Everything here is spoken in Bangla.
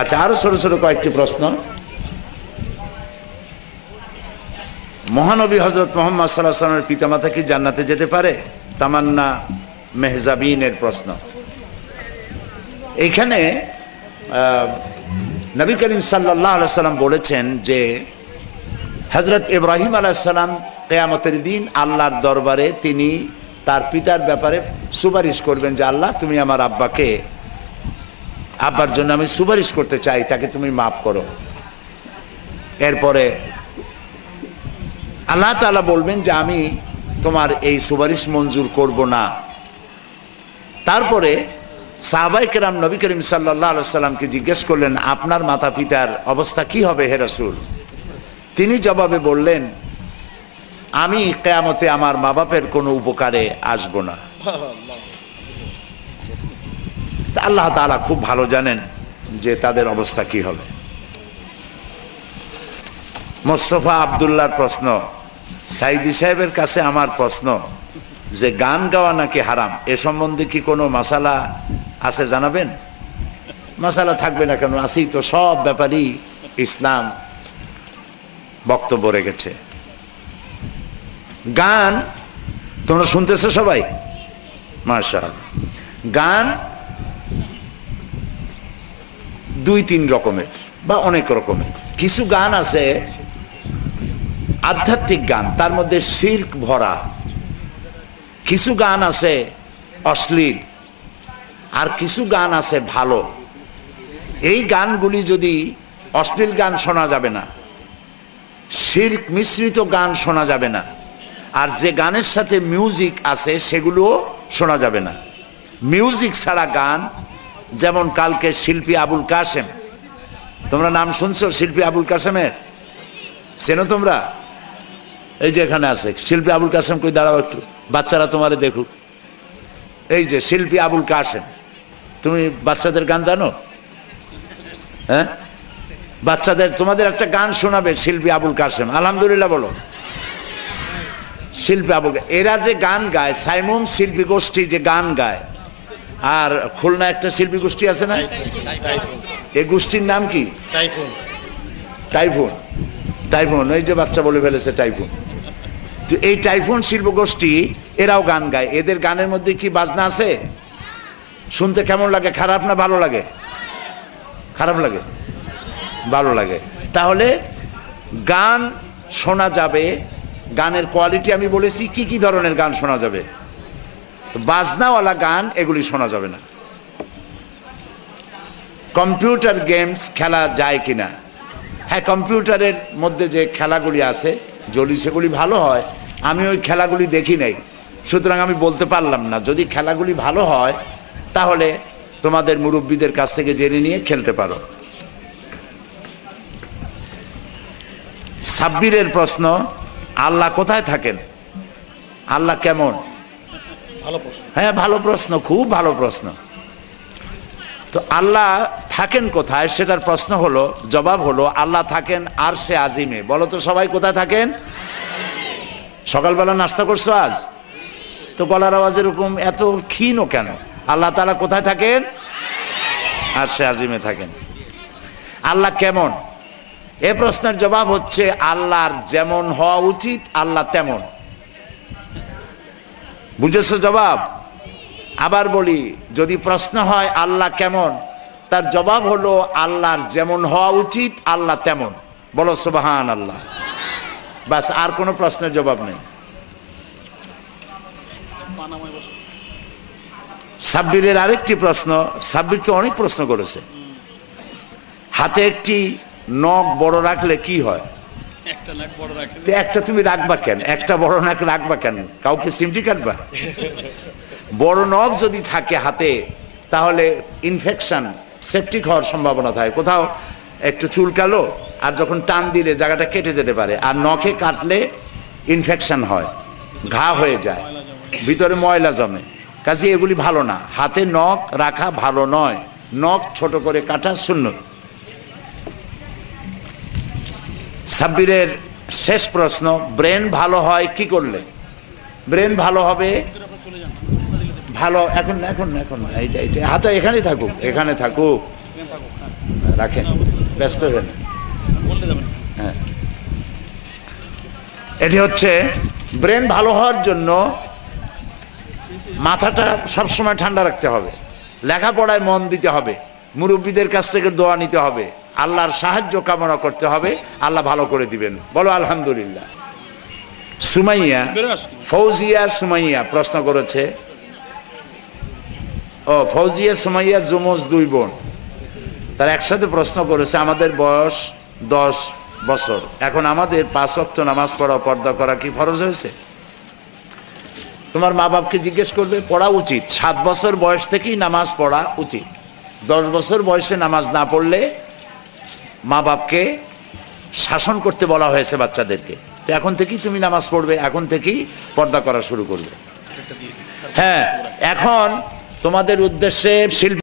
আচ্ছা, আরো ছোট ছোট কয়েকটি প্রশ্ন। মহানবী হযরত মুহাম্মদ সাল্লাল্লাহু আলাইহি ওয়াসাল্লামের পিতামাতা কি জান্নাতে যেতে পারে? তামান্না মেহজাবিনের প্রশ্ন। এইখানে নবী করিম সাল্লাল্লাহু আলাইহি ওয়াসাল্লাম বলেছেন যে হযরত ইব্রাহিম আলাইহিস সালাম কিয়ামতের দিন আল্লাহর দরবারে তিনি তার পিতার ব্যাপারে সুপারিশ করবেন যে আল্লাহ, তুমি আমার আব্বার জন্য আমি সুপারিশ করতে চাই, তাকে তুমি মাফ করো। এরপরে আল্লাহ তাআলা বলবেন যে আমি তোমার এই সুপারিশ মঞ্জুর করব না। তারপরে সাহাবায়ে কেরাম নবী করিম সাল্লাল্লাহু আলাইহি ওয়াসাল্লামকে জিজ্ঞেস করলেন, আপনার মাতা পিতার অবস্থা কি হবে হে রাসূল? তিনি জবাবে বললেন, আমি কিয়ামতে আমার মা বাপের কোনো উপকারে আসব না। আল্লাহ তাআলা খুব ভালো জানেন যে তাদের অবস্থা কি হবে। মোস্তফা আব্দুল্লাহর প্রশ্ন, সাইদি সাহেবের কাছে আমার প্রশ্ন যে গান গাওয়া নাকি হারাম, এ সম্বন্ধে কি কোনো মাসালা আছে জানাবেন? মাসালা থাকবে না কেন, আছেই তো, সব ব্যাপারই ইসলাম বক্তব্য রেখেছে। গান তোমরা শুনতেছো সবাই? মাশাআল্লাহ। গান দুই তিন রকমের বা অনেক রকমের। কিছু গান আছে আধ্যাত্মিক গান, তার মধ্যে শিরক ভরা। কিছু গান আছে অশ্লীল, আর কিছু গান আছে ভালো। এই গানগুলি যদি, অশ্লীল গান শোনা যাবে না, শিরক মিশ্রিত গান শোনা যাবে না, আর যে গানের সাথে মিউজিক আছে সেগুলোও শোনা যাবে না। মিউজিক ছাড়া গান, যেমন কালকে শিল্পী আবুল কাসেম, তোমরা নাম শুনছো শিল্পী আবুল কাসেমের? চেনো তোমরা? এই যে এখানে আছে শিল্পী আবুল কাসেম, কই দাঁড়াও একটু, বাচ্চারা তোমারে দেখুক। এই যে শিল্পী আবুল কাসেম। তুমি বাচ্চাদের গান জানো? হ্যাঁ, বাচ্চাদের তোমাদের একটা গান শোনাবে শিল্পী আবুল কাসেম। আলহামদুলিল্লাহ বলো। শিল্পী আবুল, এরা যে গান গায়, সাইমন শিল্পী গোষ্ঠী যে গান গায়, আর খুলনা একটা শিল্পী গোষ্ঠী আছে না, এই গোষ্ঠীর নাম কি? টাইফুন। টাইফুন, এই যে বাচ্চা বলে ফেলেছে টাইফুন। তো এই টাইফুন শিল্প গোষ্ঠী এরাও গান গায়। এদের গানের মধ্যে কি বাজনা আছে? শুনতে কেমন লাগে? খারাপ না ভালো লাগে? খারাপ লাগে? ভালো লাগে। তাহলে গান শোনা যাবে, গানের কোয়ালিটি আমি বলেছি কি কি ধরনের গান শোনা যাবে। তো বাজনাওয়ালা গান এগুলি শোনা যাবে না। কম্পিউটার গেমস খেলা যায় কিনা? হ্যাঁ, কম্পিউটারের মধ্যে যে খেলাগুলি আছে যদি সেগুলি ভালো হয়, আমি ওই খেলাগুলি দেখি নাই, সুতরাং আমি বলতে পারলাম না। যদি খেলাগুলি ভালো হয় তাহলে তোমাদের মুরব্বীদের কাছ থেকে জেনে নিয়ে খেলতে পারো। সাব্বিরের প্রশ্ন, আল্লাহ কোথায় থাকেন? আল্লাহ কেমন? হ্যাঁ, ভালো প্রশ্ন, খুব ভালো প্রশ্ন। তো আল্লাহ থাকেন কোথায় সেটার প্রশ্ন হলো, জবাব হলো আল্লাহ থাকেন আরশে আজিমে। বলো তো সবাই, কোথায় থাকেন? সকালবেলা নাস্তা করছো আজ? তো গলার আওয়াজ এরকম এত ক্ষীণ কেন? আল্লাহ তাআলা কোথায় থাকেন? আরশে আজিমে থাকেন। আল্লাহ কেমন? এ প্রশ্নের জবাব হচ্ছে আল্লাহর যেমন হওয়া উচিত আল্লাহ তেমন। বুঝেছো জবাব? আবার বলি, যদি প্রশ্ন হয় আল্লাহ কেমন, তার জবাব হলো আল্লাহর যেমন হওয়া উচিত আল্লাহ তেমন। বলো সুবহানাল্লাহ। বাস, আর কোনো প্রশ্নের জবাব নেই। সাব্বিরের আরেকটি প্রশ্ন, সাব্বির তো অনেক প্রশ্ন করেছে। হাতে একটি নখ বড় রাখলে কি হয়? একটা তুমি রাখবা কেন? একটা বড় নখ রাখবা কেন? কাউকে সিমটি কাটবা? বড় নখ যদি থাকে হাতে তাহলে ইনফেকশন, সেপটিক হওয়ার সম্ভাবনা থাকে। কোথাও একটু চুলকালো আর যখন টান দিলে জায়গাটা কেটে যেতে পারে, আর নখে কাটলে ইনফেকশন হয়, ঘা হয়ে যায়, ভিতরে ময়লা জমে। কাজে এগুলি ভালো না, হাতে নখ রাখা ভালো নয়। নখ ছোট করে কাটা সুন্নত। সাব্বিরের শেষ প্রশ্ন, ব্রেন ভালো হয় কি করলে? ব্রেন ভালো হবে, ভালো এখন এখন এখন এইটা এইটা হাতে এখানে থাকুক, এখানে থাকুক, রাখেন, ব্যস্ত হবেন। হ্যাঁ, এটি হচ্ছে ব্রেন ভালো হওয়ার জন্য মাথাটা সবসময় ঠান্ডা রাখতে হবে, লেখাপড়ায় মন দিতে হবে, মুরব্বীদের কাছ থেকে দোয়া নিতে হবে, আল্লাহর সাহায্য কামনা করতে হবে, আল্লাহ ভালো করে দিবেন। বলো আলহামদুলিল্লাহ। সুমাইয়া, ফৌজিয়া সুমাইয়া প্রশ্ন করেছে, ও ফৌজিয়া সুমাইয়া যমজ দুই বোন, তারা একসাথে প্রশ্ন করেছে, আমাদের বয়স 10 বছর, এখন আমাদের 5 ওয়াক্ত নামাজ পড়া, পর্দা করা কি ফরজ হয়েছে? তোমার মা বাপকে জিজ্ঞেস করবে, পড়া উচিত। 7 বছর বয়স থেকেই নামাজ পড়া উচিত। 10 বছর বয়সে নামাজ না পড়লে মা বাপকে শাসন করতে বলা হয়েছে বাচ্চাদেরকে। তো এখন থেকেই তুমি নামাজ পড়বে, এখন থেকেই পর্দা করা শুরু করবে। হ্যাঁ, এখন তোমাদের উদ্দেশ্যে শিল্পী